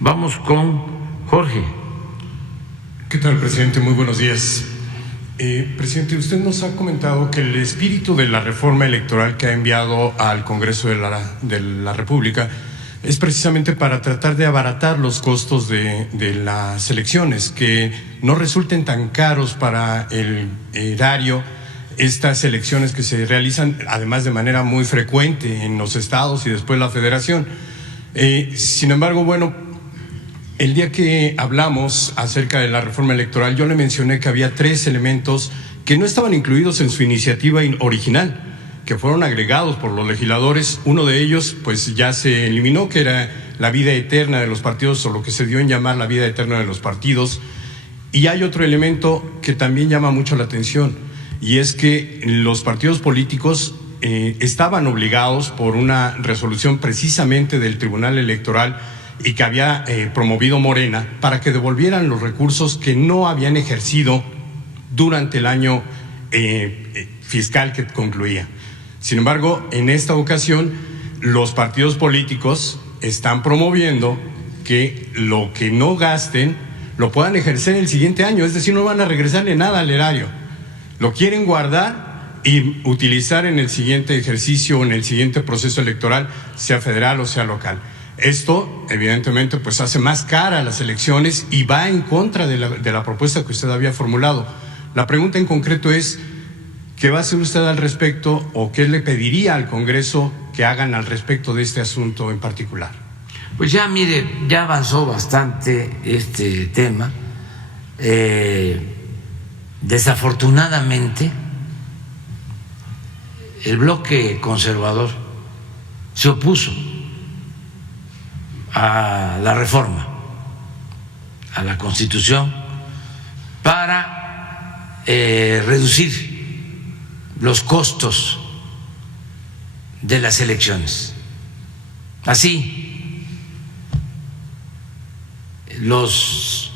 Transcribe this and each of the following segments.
Vamos con Jorge. ¿Qué tal, presidente? Muy buenos días. Presidente, usted nos ha comentado que el espíritu de la reforma electoral que ha enviado al Congreso de la República es precisamente para tratar de abaratar los costos de las elecciones, que no resulten tan caros para el erario estas elecciones que se realizan, además de manera muy frecuente en los estados y después la federación. Sin embargo, bueno, el día que hablamos acerca de la reforma electoral, yo le mencioné que había 3 elementos que no estaban incluidos en su iniciativa original, que fueron agregados por los legisladores. Uno de ellos, pues ya se eliminó, que era la vida eterna de los partidos, o lo que se dio en llamar la vida eterna de los partidos. Y hay otro elemento que también llama mucho la atención, y es que los partidos políticos estaban obligados por una resolución precisamente del Tribunal Electoral y que había promovido Morena, para que devolvieran los recursos que no habían ejercido durante el año fiscal que concluía. Sin embargo, en esta ocasión, los partidos políticos están promoviendo que lo que no gasten lo puedan ejercer el siguiente año, es decir, no van a regresarle nada al erario. Lo quieren guardar y utilizar en el siguiente ejercicio o en el siguiente proceso electoral, sea federal o sea local. Esto, evidentemente, pues hace más cara las elecciones y va en contra de la propuesta que usted había formulado. La pregunta en concreto es, ¿qué va a hacer usted al respecto o qué le pediría al Congreso que hagan al respecto de este asunto en particular? Pues ya, mire, ya avanzó bastante este tema. Desafortunadamente, el bloque conservador se opuso a la reforma, a la Constitución, para reducir los costos de las elecciones. Así, los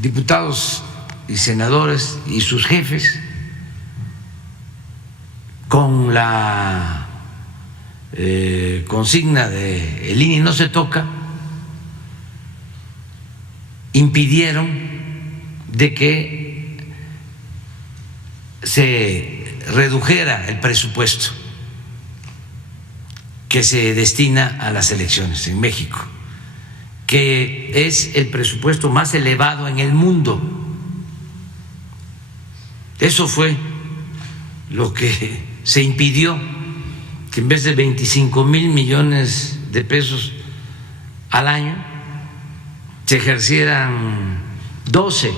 diputados y senadores y sus jefes, con la consigna de el INE no se toca, impidieron de que se redujera el presupuesto que se destina a las elecciones en México, que es el presupuesto más elevado en el mundo. Eso fue lo que se impidió, que en vez de 25,000 millones de pesos al año se ejercieran 12,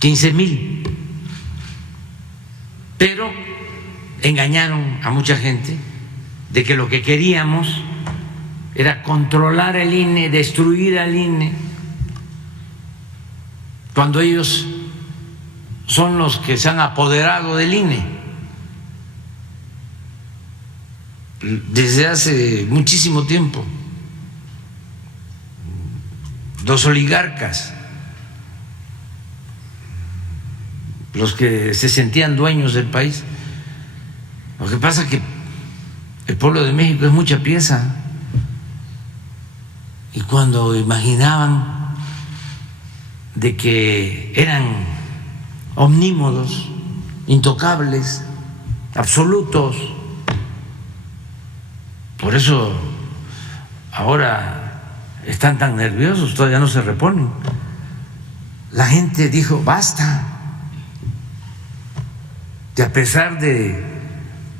15,000. Pero engañaron a mucha gente de que lo que queríamos era controlar el INE, destruir al INE, cuando ellos son los que se han apoderado del INE desde hace muchísimo tiempo. Los oligarcas, los que se sentían dueños del país. Lo que pasa es que el pueblo de México es mucha pieza, y cuando imaginaban de que eran omnímodos, intocables, absolutos, por eso ahora están tan nerviosos, todavía no se reponen. La gente dijo basta, que a pesar de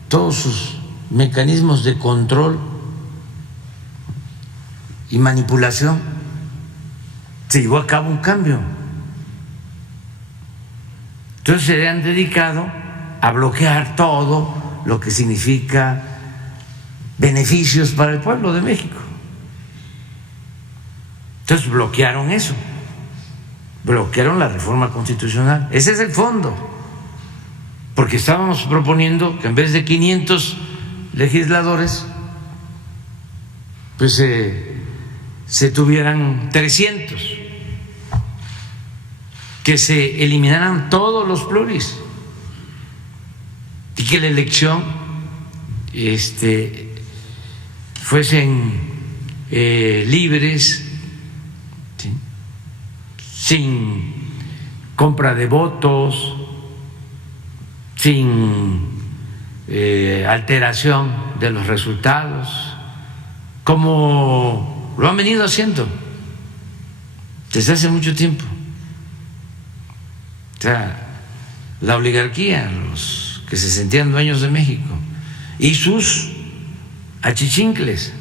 todos sus mecanismos de control y manipulación, se llevó a cabo un cambio. Entonces se han dedicado a bloquear todo lo que significa beneficios para el pueblo de México. Entonces bloquearon eso, bloquearon la reforma constitucional. Ese es el fondo, porque estábamos proponiendo que en vez de 500 legisladores, pues se tuvieran 300, que se eliminaran todos los pluris y que la elección fuesen libres, ¿sí?, sin compra de votos, sin alteración de los resultados, como lo han venido haciendo desde hace mucho tiempo. O sea, la oligarquía, los que se sentían dueños de México y sus achichincles.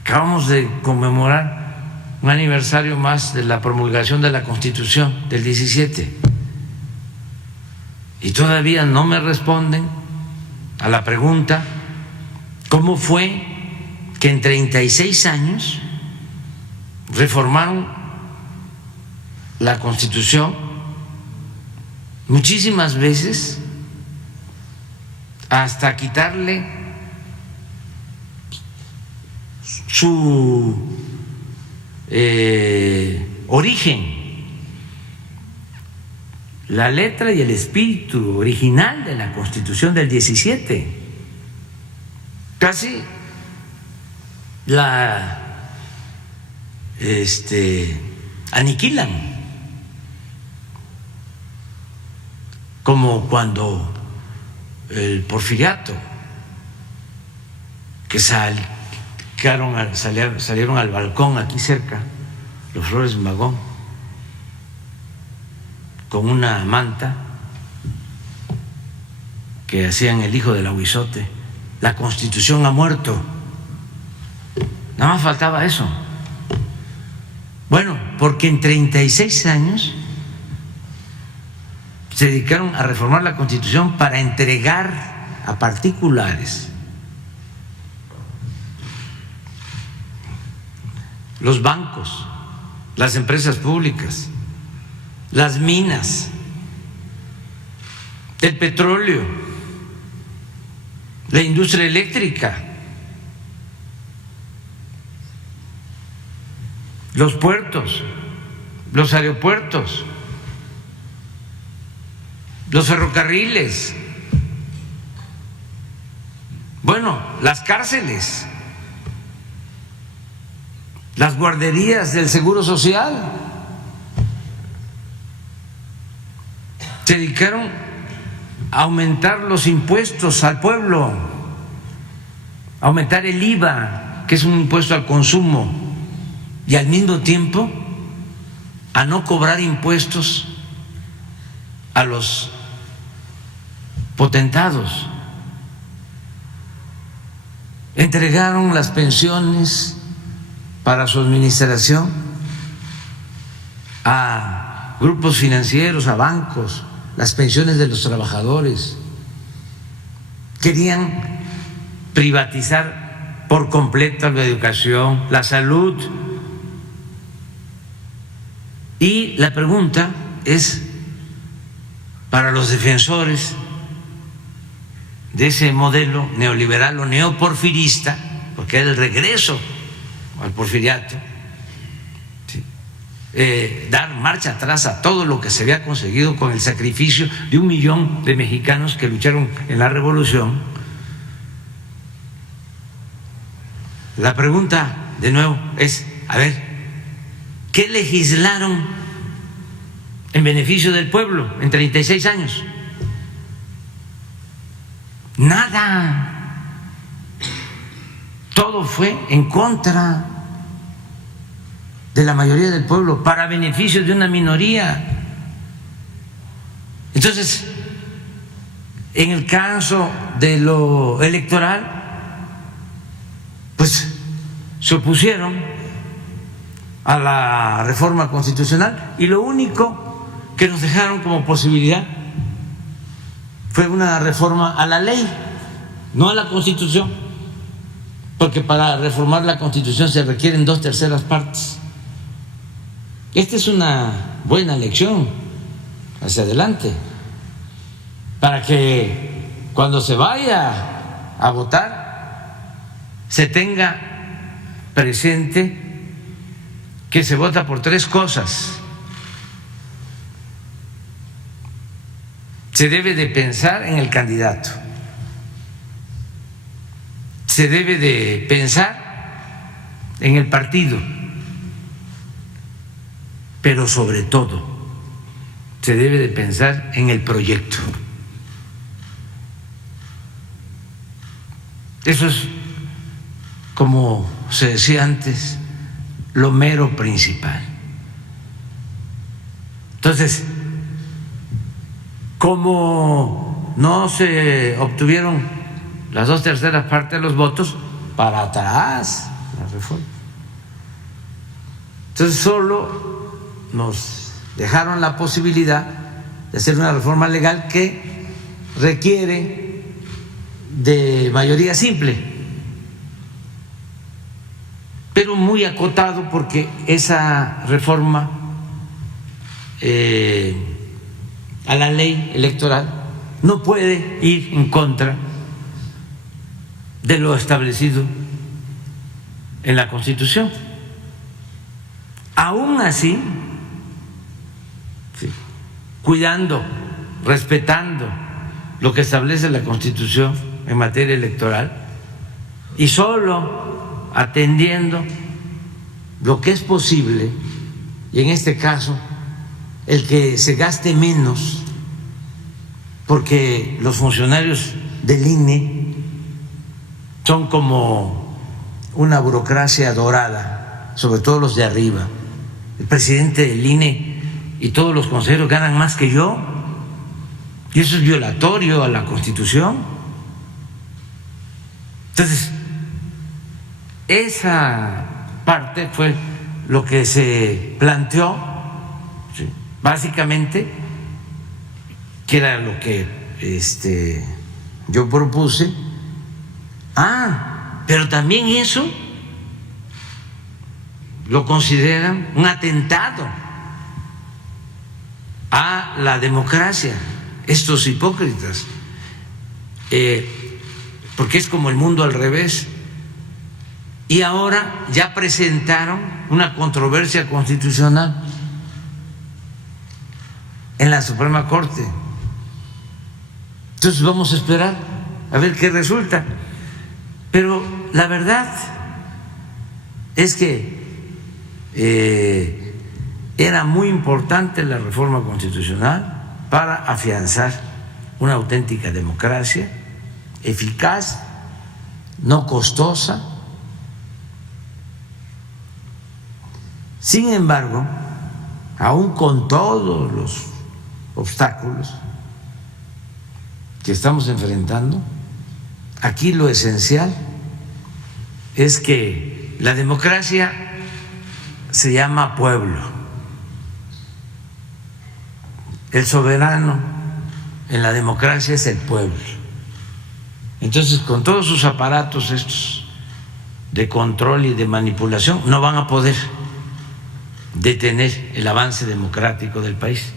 Acabamos de conmemorar un aniversario más de la promulgación de la Constitución del 17 y todavía no me responden a la pregunta: ¿cómo fue que en 36 años reformaron la Constitución muchísimas veces hasta quitarle su origen, la letra y el espíritu original de la Constitución del 17? Casi la aniquilan, como cuando el Porfiriato, que salieron al balcón aquí cerca, los Flores Magón, con una manta que hacían el hijo del aguizote: la Constitución ha muerto. Nada más faltaba eso. Bueno, porque en 36 años se dedicaron a reformar la Constitución para entregar a particulares los bancos, las empresas públicas, las minas, el petróleo, la industria eléctrica, los puertos, los aeropuertos, los ferrocarriles, bueno, las cárceles, las guarderías del Seguro Social. Se dedicaron a aumentar los impuestos al pueblo, a aumentar el IVA, que es un impuesto al consumo, y al mismo tiempo a no cobrar impuestos a los potentados. Entregaron las pensiones para su administración a grupos financieros, a bancos, las pensiones de los trabajadores. Querían privatizar por completo la educación, la salud. Y la pregunta es para los defensores de ese modelo neoliberal o neoporfirista, porque era el regreso al porfiriato, ¿sí?, dar marcha atrás a todo lo que se había conseguido con el sacrificio de 1 millón de mexicanos que lucharon en la revolución. La pregunta de nuevo es, a ver, ¿qué legislaron en beneficio del pueblo en 36 años? Nada. Todo fue en contra de la mayoría del pueblo, para beneficio de una minoría. Entonces, en el caso de lo electoral, pues se opusieron a la reforma constitucional y lo único que nos dejaron como posibilidad fue una reforma a la ley, no a la Constitución, porque para reformar la Constitución se requieren 2/3 partes. Esta es una buena lección hacia adelante, para que cuando se vaya a votar se tenga presente que se vota por 3 cosas. Se debe de pensar en el candidato, se debe de pensar en el partido, pero sobre todo se debe de pensar en el proyecto. Eso es, como se decía antes, lo mero principal. Entonces, como no se obtuvieron las 2/3 partes de los votos, para atrás la reforma. Entonces solo nos dejaron la posibilidad de hacer una reforma legal que requiere de mayoría simple, pero muy acotado, porque esa reforma a la ley electoral no puede ir en contra de lo establecido en la Constitución. Aún así, sí, cuidando, respetando lo que establece la Constitución en materia electoral y solo atendiendo lo que es posible, y en este caso el que se gaste menos, porque los funcionarios del INE son como una burocracia dorada, sobre todo los de arriba. El presidente del INE y todos los consejeros ganan más que yo, y eso es violatorio a la Constitución. Entonces, esa parte fue lo que se planteó, ¿sí?, básicamente, que era lo que yo propuse. Pero también eso lo consideran un atentado a la democracia, estos hipócritas, porque es como el mundo al revés. Y ahora ya presentaron una controversia constitucional en la Suprema Corte. Entonces vamos a esperar a ver qué resulta. Pero la verdad es que era muy importante la reforma constitucional para afianzar una auténtica democracia eficaz, no costosa. Sin embargo, aún con todos los obstáculos que estamos enfrentando, aquí lo esencial es que la democracia se llama pueblo. El soberano en la democracia es el pueblo. Entonces, con todos sus aparatos estos de control y de manipulación, no van a poder detener el avance democrático del país.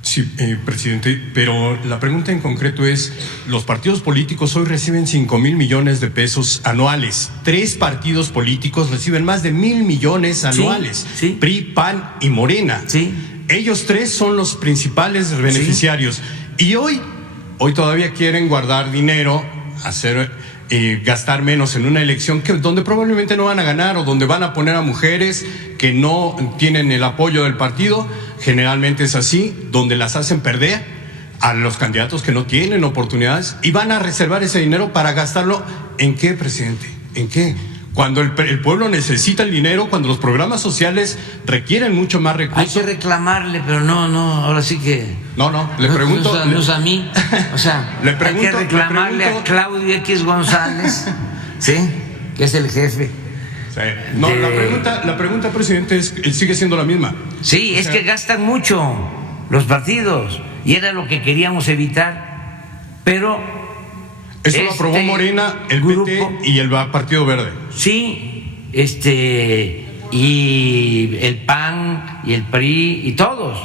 Sí, presidente, pero la pregunta en concreto es, los partidos políticos hoy reciben 5,000 millones de pesos anuales. 3 partidos políticos reciben más de 1,000 millones anuales. Sí. PRI, PAN y Morena. Sí. Ellos 3 son los principales beneficiarios. Sí. Y hoy todavía quieren guardar dinero, gastar menos en una elección donde probablemente no van a ganar, o donde van a poner a mujeres que no tienen el apoyo del partido. Generalmente es así, donde las hacen perder a los candidatos que no tienen oportunidades, y van a reservar ese dinero para gastarlo ¿en qué, presidente? ¿En qué? Cuando el pueblo necesita el dinero, cuando los programas sociales requieren mucho más recursos. Hay que reclamarle, pero no, ahora sí que... No, le pregunto... No es a mí, o sea, hay que reclamarle a Claudio X González, ¿sí?, que es el jefe. Sí. No, la pregunta, presidente, sigue siendo la misma. Sí, es que gastan mucho los partidos, y era lo que queríamos evitar, pero... Eso lo aprobó Morena, el PT y el Partido Verde. Sí, y el PAN y el PRI y todos.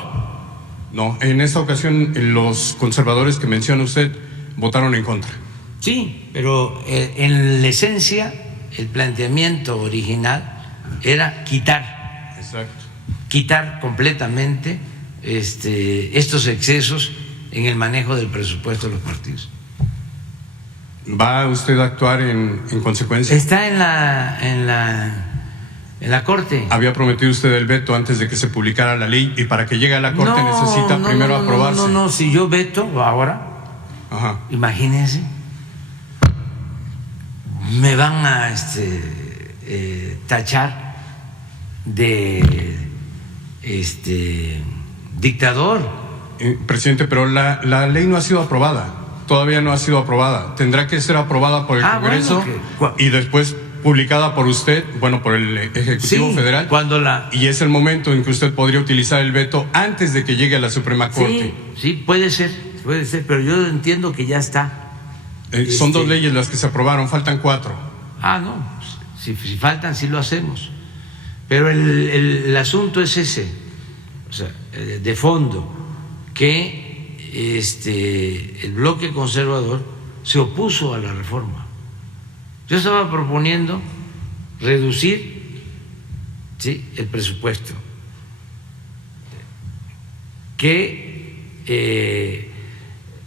No, en esta ocasión los conservadores que menciona usted votaron en contra. Sí, pero en la esencia el planteamiento original era quitar. Exacto. Quitar completamente estos excesos en el manejo del presupuesto de los partidos. ¿Va usted a actuar en consecuencia? Está en la Corte. Había prometido usted el veto antes de que se publicara la ley, y para que llegue a la Corte necesita primero aprobarse. No, si yo veto ahora, Ajá. Imagínense, me van a tachar de dictador. Presidente, pero la ley no ha sido aprobada. Todavía no ha sido aprobada. Tendrá que ser aprobada por el Congreso y después publicada por usted, por el Ejecutivo Federal. Y es el momento en que usted podría utilizar el veto antes de que llegue a la Suprema Corte. Sí, puede ser, pero yo entiendo que ya está. Son 2 leyes las que se aprobaron, faltan 4. No, si faltan, sí lo hacemos. Pero el asunto es ese, o sea, de fondo, que el bloque conservador se opuso a la reforma. Yo estaba proponiendo reducir el presupuesto, que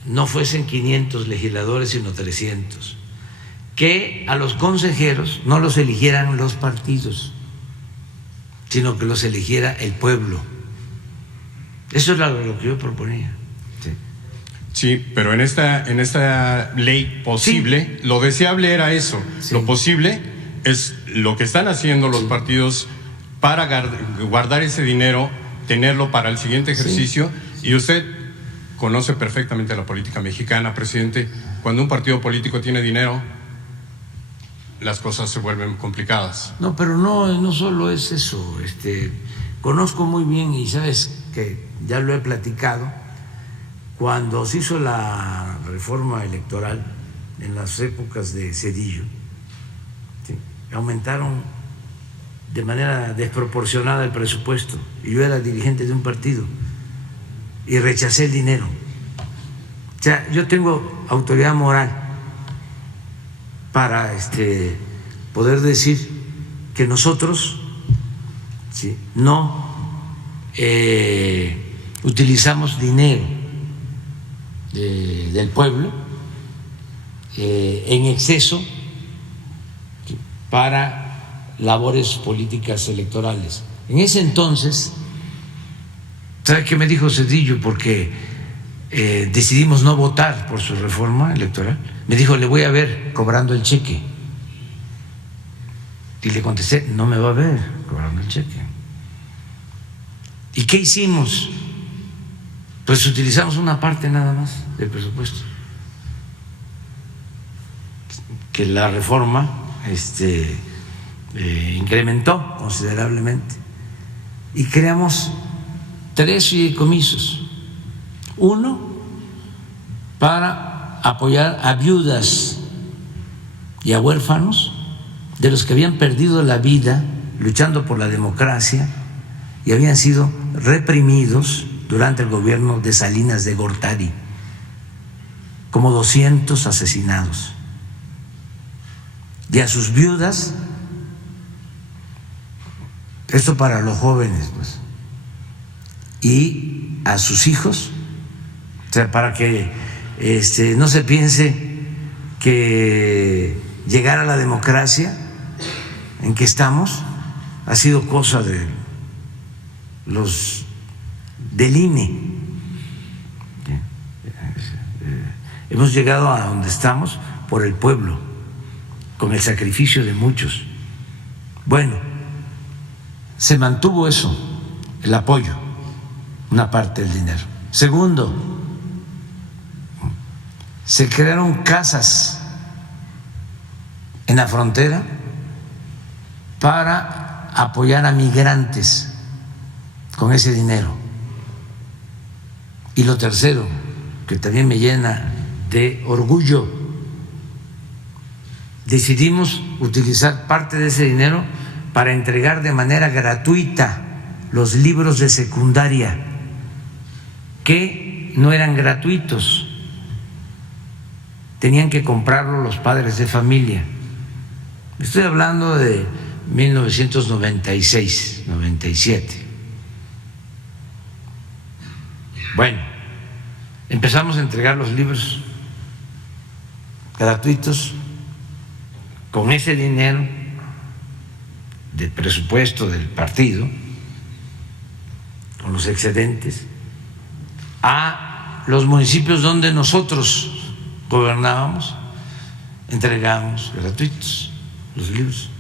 no fuesen 500 legisladores sino 300, que a los consejeros no los eligieran los partidos, sino que los eligiera el pueblo. Eso es lo que yo proponía. Sí, pero en esta ley posible, lo deseable era eso. Lo posible es lo que están haciendo los partidos para guardar ese dinero, tenerlo para el siguiente ejercicio. Y usted conoce perfectamente la política mexicana, presidente. Cuando un partido político tiene dinero, las cosas se vuelven complicadas. No, pero no solo es eso. Conozco muy bien, y sabes que ya lo he platicado, cuando se hizo la reforma electoral en las épocas de Zedillo, aumentaron de manera desproporcionada el presupuesto, y yo era dirigente de un partido y rechacé el dinero. O sea, yo tengo autoridad moral para poder decir que nosotros no utilizamos dinero del pueblo en exceso para labores políticas electorales. En ese entonces, ¿sabe qué me dijo Zedillo? Porque decidimos no votar por su reforma electoral. Me dijo: le voy a ver cobrando el cheque. Y le contesté: no me va a ver cobrando el cheque. ¿Y qué hicimos? Pues utilizamos una parte nada más del presupuesto, que la reforma incrementó considerablemente, y creamos 3 fideicomisos. Uno para apoyar a viudas y a huérfanos de los que habían perdido la vida luchando por la democracia y habían sido reprimidos durante el gobierno de Salinas de Gortari, como 200 asesinados, y a sus viudas, esto para los jóvenes, pues, y a sus hijos, o sea, para que no se piense que llegar a la democracia en que estamos ha sido cosa de los del INE. Hemos llegado a donde estamos por el pueblo, con el sacrificio de muchos. Bueno, se mantuvo eso, el apoyo, una parte del dinero. Segundo, se crearon casas en la frontera para apoyar a migrantes con ese dinero. Y lo tercero, que también me llena de orgullo, decidimos utilizar parte de ese dinero para entregar de manera gratuita los libros de secundaria, que no eran gratuitos, tenían que comprarlo los padres de familia. Estoy hablando de 1996, 97. Bueno, empezamos a entregar los libros gratuitos con ese dinero del presupuesto del partido, con los excedentes, a los municipios donde nosotros gobernábamos, entregábamos gratuitos los libros.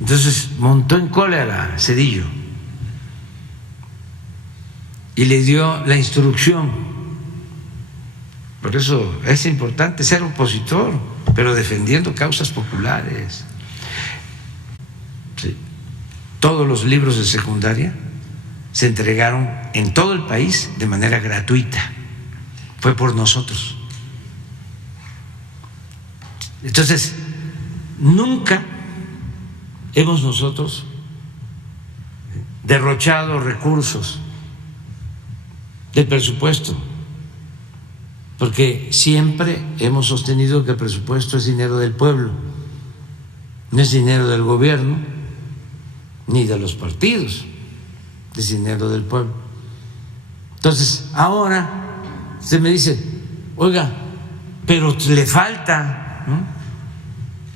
Entonces montó en cólera Zedillo y le dio la instrucción. Por eso es importante ser opositor, pero defendiendo causas populares. Sí. Todos los libros de secundaria se entregaron en todo el país de manera gratuita. Fue por nosotros. Entonces, nunca hemos nosotros derrochado recursos del presupuesto, porque siempre hemos sostenido que el presupuesto es dinero del pueblo, no es dinero del gobierno ni de los partidos, es dinero del pueblo. Entonces, ahora usted me dice, oiga, pero le falta, ¿no?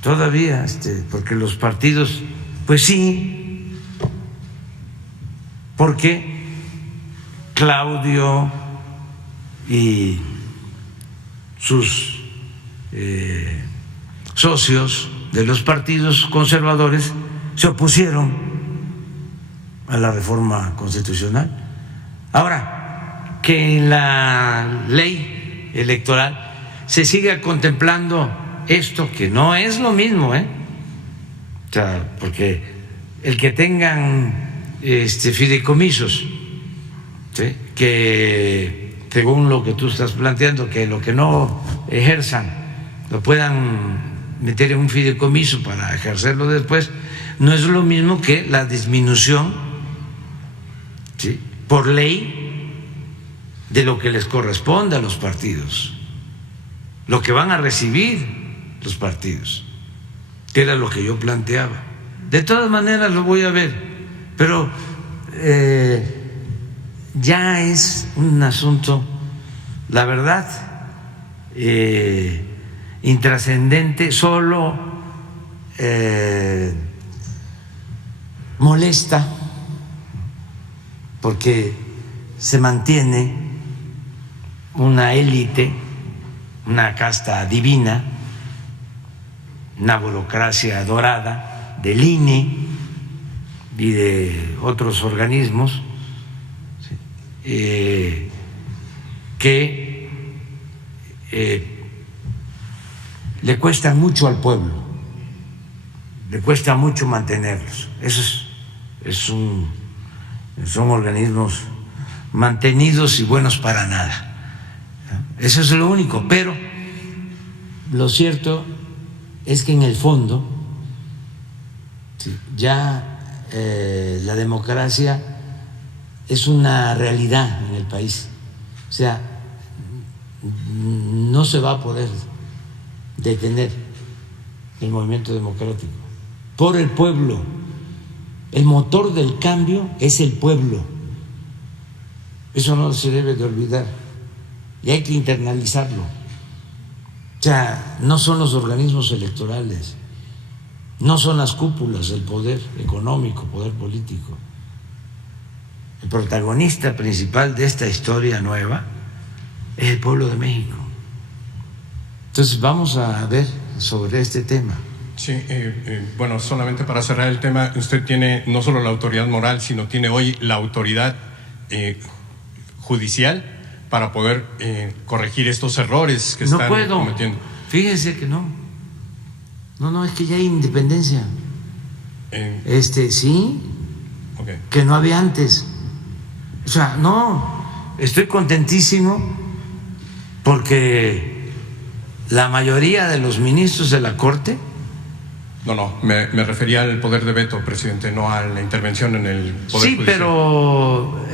Todavía, porque los partidos, pues sí, porque Claudio y sus socios de los partidos conservadores se opusieron a la reforma constitucional. Ahora, que en la ley electoral se siga contemplando esto, que no es lo mismo, o sea, porque el que tengan fideicomisos, ¿sí?, que según lo que tú estás planteando, que lo que no ejerzan lo puedan meter en un fideicomiso para ejercerlo después, no es lo mismo que la disminución, ¿sí?, por ley de lo que les corresponde a los partidos, lo que van a recibir los partidos, que era lo que yo planteaba. De todas maneras lo voy a ver, pero ya es un asunto, la verdad, intrascendente, solo molesta porque se mantiene una élite, una casta divina, una burocracia dorada del INE y de otros organismos, ¿sí?, que le cuesta mucho al pueblo, le cuesta mucho mantenerlos. Son organismos mantenidos y buenos para nada. Eso es lo único, pero lo cierto es que en el fondo, sí, ya la democracia es una realidad en el país. O sea, no se va a poder detener el movimiento democrático por el pueblo. El motor del cambio es el pueblo. Eso no se debe de olvidar y hay que internalizarlo. O sea, no son los organismos electorales, no son las cúpulas del poder económico, poder político. El protagonista principal de esta historia nueva es el pueblo de México. Entonces vamos a ver sobre este tema. Sí, bueno, solamente para cerrar el tema, usted tiene no solo la autoridad moral, sino tiene hoy la autoridad judicial para poder corregir estos errores que están cometiendo. Fíjense que no, es que ya hay independencia. Sí, okay, que no había antes. O sea, no, estoy contentísimo porque la mayoría de los ministros de la Corte. No, me refería al poder de veto, presidente, no a la intervención en el poder judicial. Pero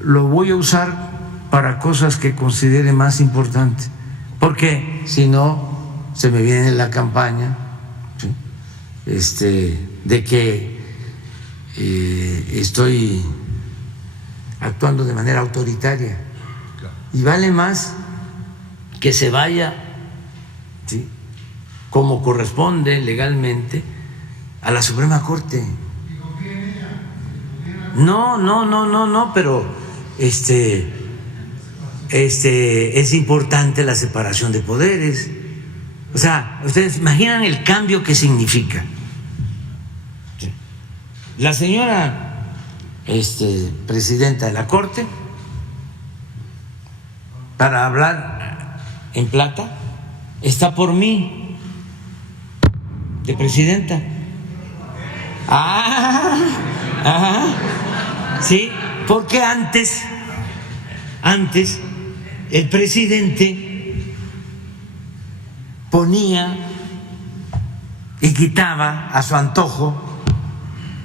lo voy a usar para cosas que considere más importantes, porque si no se me viene la campaña, ¿sí?, de que estoy actuando de manera autoritaria. Claro. Y vale más que se vaya como corresponde legalmente a la Suprema Corte. No, pero es importante la separación de poderes. O sea, ustedes imaginan el cambio que significa. La señora presidenta de la Corte, para hablar en plata, está por mí de presidenta. Sí, porque antes el presidente ponía y quitaba a su antojo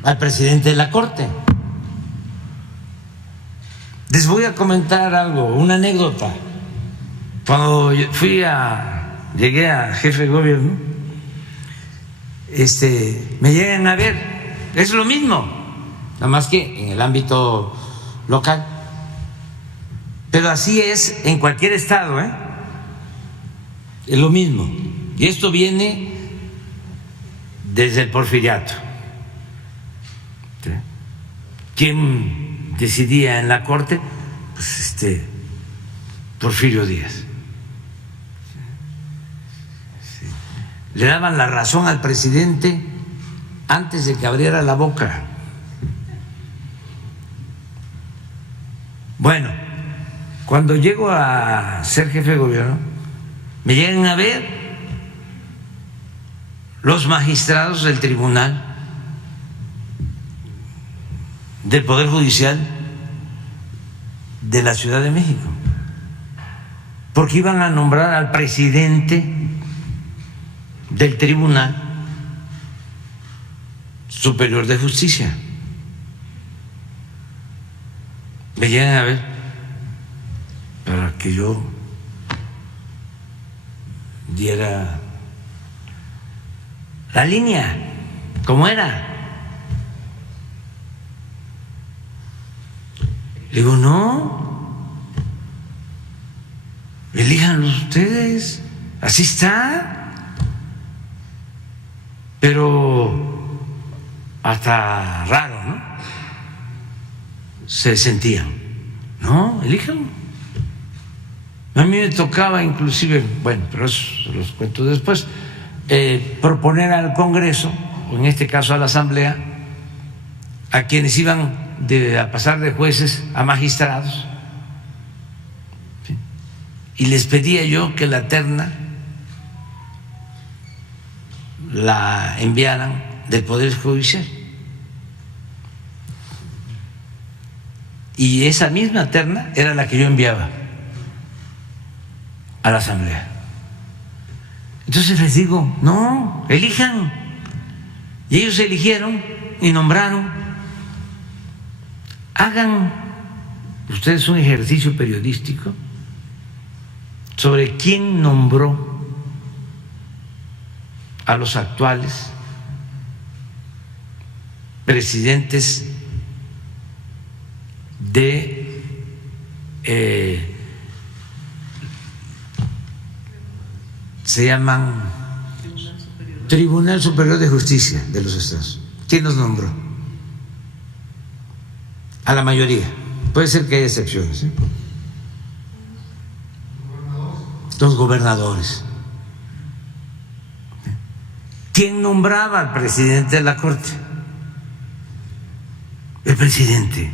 al presidente de la Corte. Les voy a comentar algo, una anécdota. Cuando llegué a jefe de gobierno, me llegan a ver, es lo mismo, nada más que en el ámbito local. Pero así es en cualquier estado, es lo mismo. Y esto viene desde el porfiriato. ¿Quién decidía en la Corte? Pues Porfirio Díaz. Le daban la razón al presidente antes de que abriera la boca. Bueno, cuando llego a ser jefe de gobierno, me llegan a ver los magistrados del tribunal, del Poder Judicial de la Ciudad de México, porque iban a nombrar al presidente del Tribunal Superior de Justicia. Me llegan a ver para que yo diera la línea, como era. Le digo, no, elíjanlos ustedes, así está. Pero hasta raro, ¿no? Se sentían. No, elíjanlo. A mí me tocaba inclusive, bueno, pero eso se los cuento después, proponer al Congreso, o en este caso a la Asamblea, a quienes iban a pasar de jueces a magistrados, ¿sí? Y les pedía yo que la terna la enviaran del Poder Judicial. Y esa misma terna era la que yo enviaba a la Asamblea. Entonces les digo, no, elijan. Y ellos eligieron y nombraron. Hagan ustedes un ejercicio periodístico sobre quién nombró a los actuales presidentes de se llaman Tribunal Superior de Justicia de los Estados. ¿Quién los nombró? A la mayoría. Puede ser que haya excepciones, ¿eh? Los gobernadores. ¿Quién nombraba al presidente de la Corte? El presidente.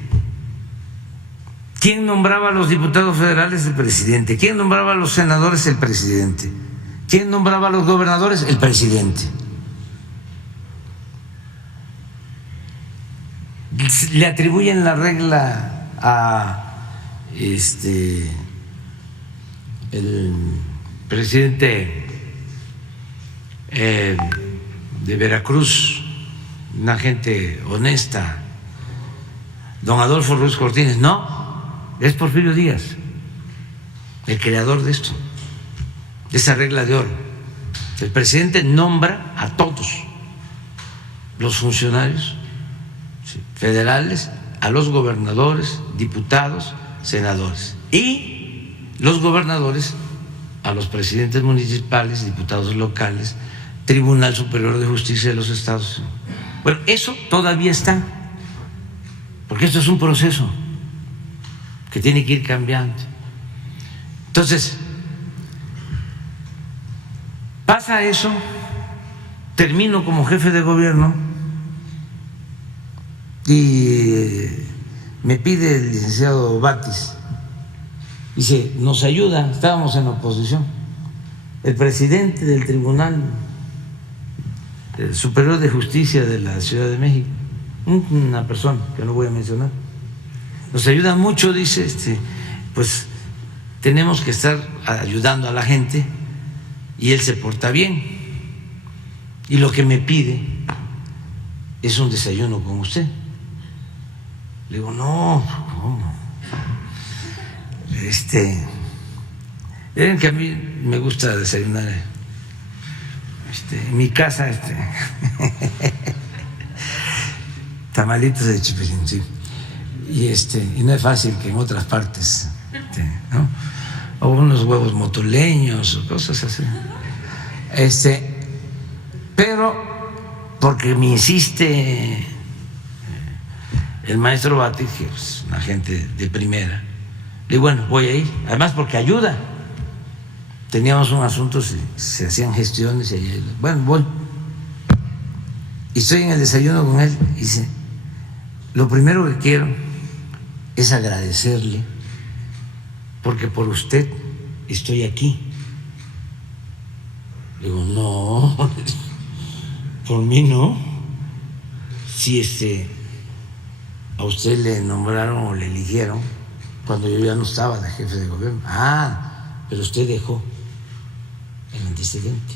¿Quién nombraba a los diputados federales? El presidente. ¿Quién nombraba a los senadores? El presidente. ¿Quién nombraba a los gobernadores? El presidente. Le atribuyen la regla a el presidente de Veracruz, una gente honesta, don Adolfo Ruiz Cortines. No, es Porfirio Díaz, el creador de esto, de esa regla de oro. El presidente nombra a todos los funcionarios federales, a los gobernadores, diputados, senadores, y los gobernadores a los presidentes municipales, diputados locales, Tribunal Superior de Justicia de los Estados. Bueno, eso todavía está, porque esto es un proceso que tiene que ir cambiando. Entonces, pasa eso, termino como jefe de gobierno y me pide el licenciado Batis, dice, nos ayuda, estábamos en oposición, el presidente del Tribunal Superior de Justicia de la Ciudad de México, una persona que no voy a mencionar, nos ayuda mucho, dice, pues tenemos que estar ayudando a la gente y él se porta bien y lo que me pide es un desayuno con usted. Le digo, no, ¿cómo? Miren que a mí me gusta desayunar en mi casa, tamalitos de chipilín, sí. Y no es fácil que en otras partes, ¿no? O unos huevos motoleños o cosas así. Pero porque me insiste el maestro Batis, que es una gente de primera, le digo, bueno, voy a ir, además porque ayuda. Teníamos un asunto, se hacían gestiones, y bueno, voy. Y estoy en el desayuno con él y dice, lo primero que quiero es agradecerle porque por usted estoy aquí. Le digo, no, por mí no. Si a usted le nombraron o le eligieron cuando yo ya no estaba de jefe de gobierno. Ah, pero usted dejó el antecedente.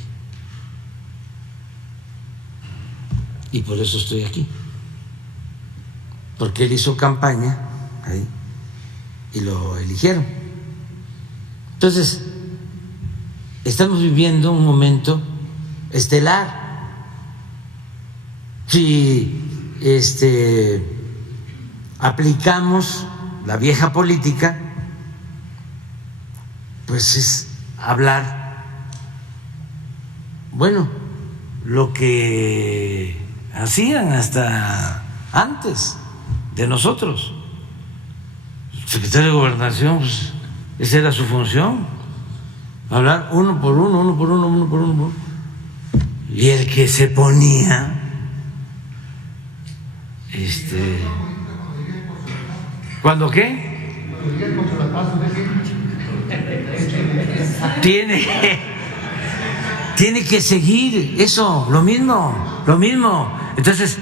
Y por eso estoy aquí. Porque él hizo campaña ahí y lo eligieron. Entonces, estamos viviendo un momento estelar. Si aplicamos la vieja política, pues es hablar, bueno, lo que hacían hasta antes de nosotros. El secretario de Gobernación, pues, esa era su función, hablar uno por uno. Y el que se ponía, ¿cuándo qué? Tiene que seguir eso, lo mismo. Entonces,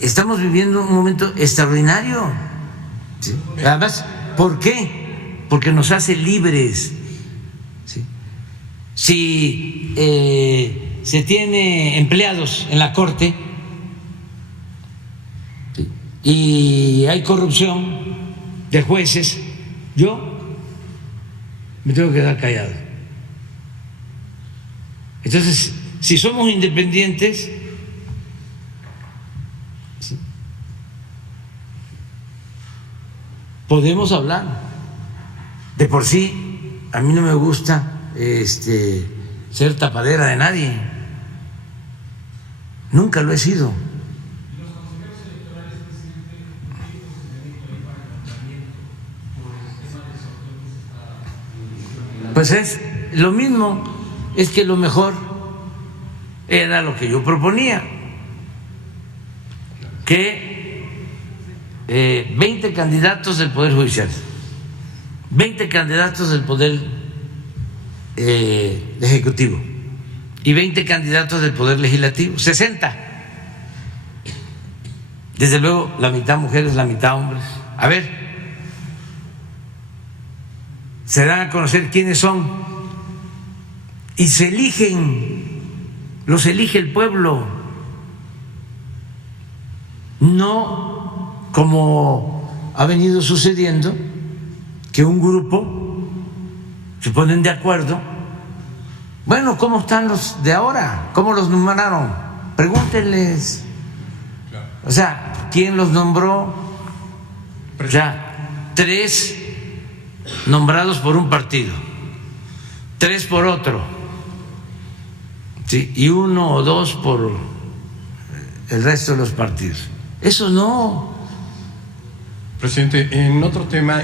estamos viviendo un momento extraordinario. ¿Sí? Además, ¿por qué? Porque nos hace libres. ¿Sí? Si se tiene empleados en la Corte, ¿sí?, y hay corrupción de jueces, yo me tengo que quedar callado. Entonces, si somos independientes, ¿sí?, podemos hablar. De por sí, a mí no me gusta ser tapadera de nadie. Nunca lo he sido. Pues es lo mismo, es que lo mejor era lo que yo proponía, que 20 candidatos del Poder Judicial, 20 candidatos del Poder Ejecutivo y 20 candidatos del Poder Legislativo, 60. Desde luego, la mitad mujeres, la mitad hombres. A ver, se dan a conocer quiénes son y se eligen, los elige el pueblo, no como ha venido sucediendo, que un grupo se ponen de acuerdo. Bueno, ¿cómo están los de ahora? ¿Cómo los nombraron? Pregúntenles. O sea, ¿quién los nombró? Ya, 3 nombrados por un partido, 3 por otro, Sí, y 1 o 2 por el resto de los partidos. Eso no. Presidente, en otro tema...